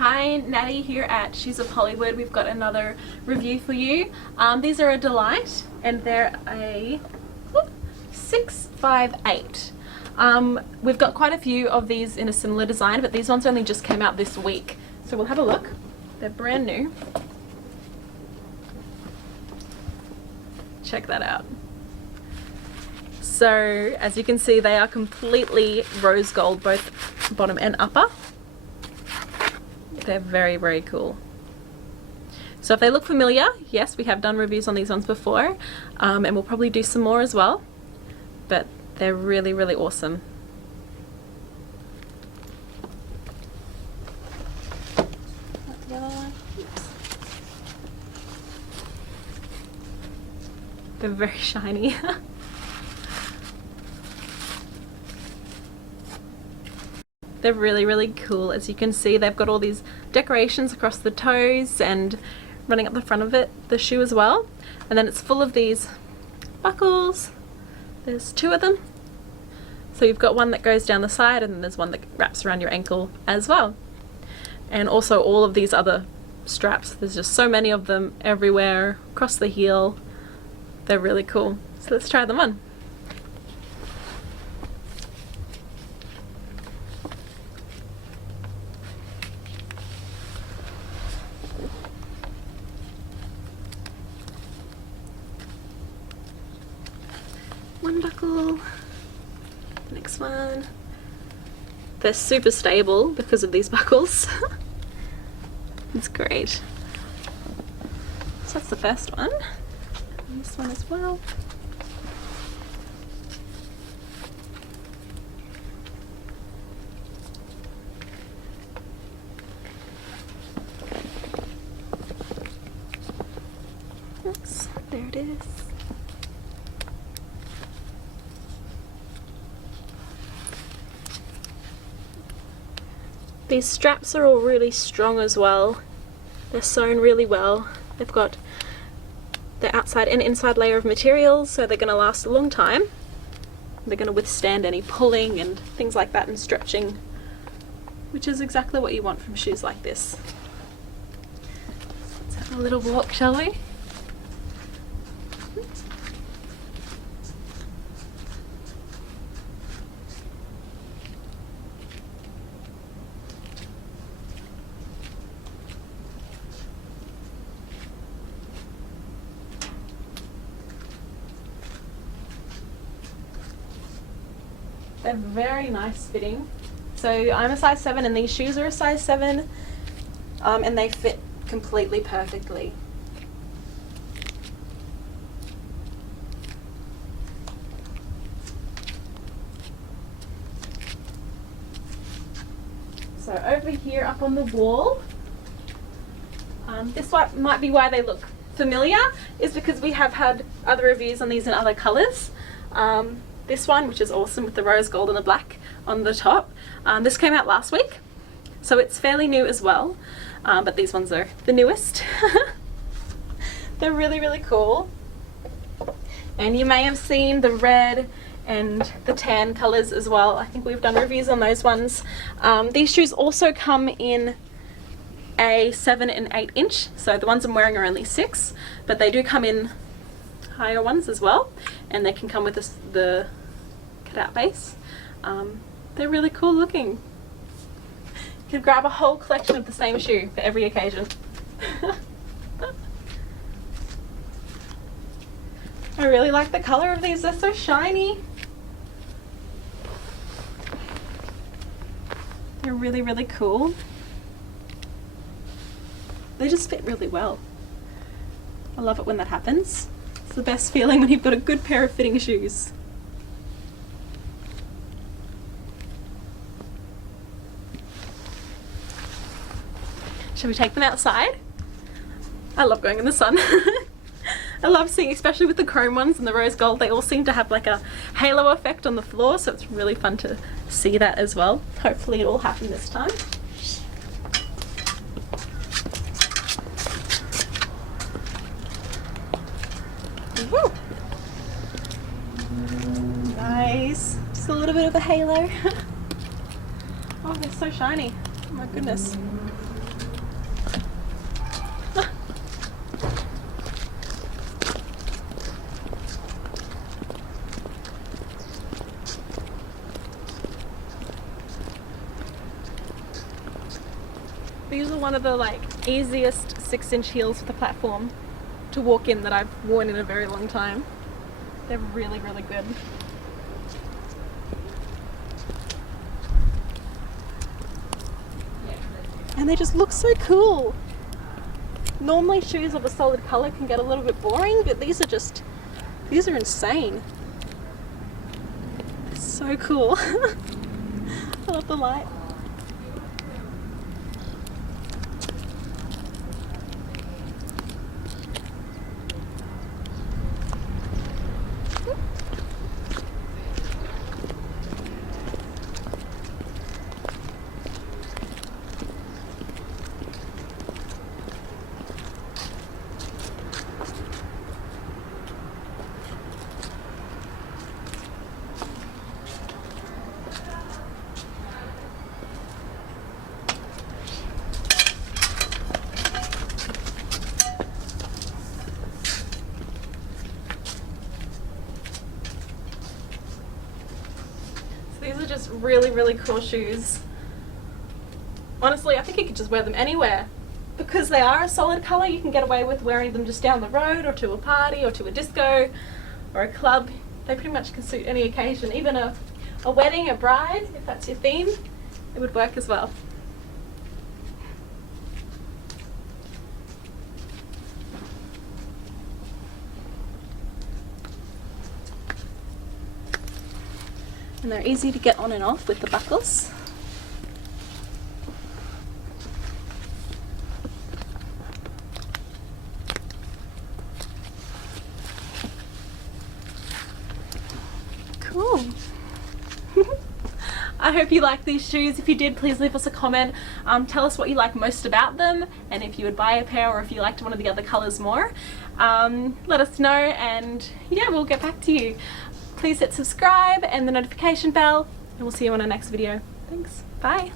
Hi, Natty here at Shoes of Hollywood. We've got another review for you. These are a delight and they're a 658. We've got quite a few of these in a similar design, but these ones only just came out this week. So we'll have a look. They're brand new. Check that out. So as you can see, they are completely rose gold, both bottom and upper. They're very, very cool. So if they look familiar, yes, we have done reviews on these ones before, and we'll probably do some more as well, but they're really, really awesome. The other one. Oops. They're very shiny. They're really, really cool. As you can see, they've got all these decorations across the toes and running up the front of it, the shoe as well. And then it's full of these buckles. There's two of them. So you've got one that goes down the side and then there's one that wraps around your ankle as well. And also all of these other straps. There's just so many of them everywhere, across the heel. They're really cool. So let's try them on. One buckle, next one. They're super stable because of these buckles. It's great. So that's the first one. And this one as well. Oops, there it is. These straps are all really strong as well. They're sewn really well. They've got the outside and inside layer of materials, so they're going to last a long time. They're going to withstand any pulling and things like that and stretching, which is exactly what you want from shoes like this. Let's have a little walk, shall we? They're very nice fitting. So I'm a size 7 and these shoes are a size 7, and they fit completely perfectly. So over here up on the wall, this one might be why they look familiar, is because we have had other reviews on these in other colours. This one, which is awesome with the rose gold and the black on the top. This came out last week, so it's fairly new as well, but these ones are the newest. They're really, really cool. And you may have seen the red and the tan colours as well. I think we've done reviews on those ones. These shoes also come in a 7 and 8 inch, so the ones I'm wearing are only 6, but they do come in higher ones as well, and they can come with the cutout base. They're really cool looking. You could grab a whole collection of the same shoe for every occasion. I really like the colour of these, they're so shiny. They're really, really cool. They just fit really well. I love it when that happens. It's the best feeling when you've got a good pair of fitting shoes. Shall we take them outside? I love going in the sun. I love seeing, especially with the chrome ones and the rose gold, they all seem to have like a halo effect on the floor, so it's really fun to see that as well. Hopefully it'll happen this time. Woo! Nice. Just a little bit of a halo. Oh, they're so shiny. Oh my goodness. These are one of the like easiest 6-inch heels for the platform to walk in that I've worn in a very long time. They're really, really good. And they just look so cool. Normally shoes of a solid colour can get a little bit boring, but these are insane. They're so cool. I love the light. These are just really, really cool shoes. Honestly, I think you could just wear them anywhere. Because they are a solid colour, you can get away with wearing them just down the road or to a party or to a disco or a club. They pretty much can suit any occasion. Even a wedding, a bride, if that's your theme, it would work as well. And they're easy to get on and off with the buckles. Cool. I hope you like these shoes. If you did, please leave us a comment. Tell us what you like most about them and if you would buy a pair or if you liked one of the other colours more. Let us know and yeah, we'll get back to you. Please hit subscribe and the notification bell and we'll see you on our next video. Thanks. Bye.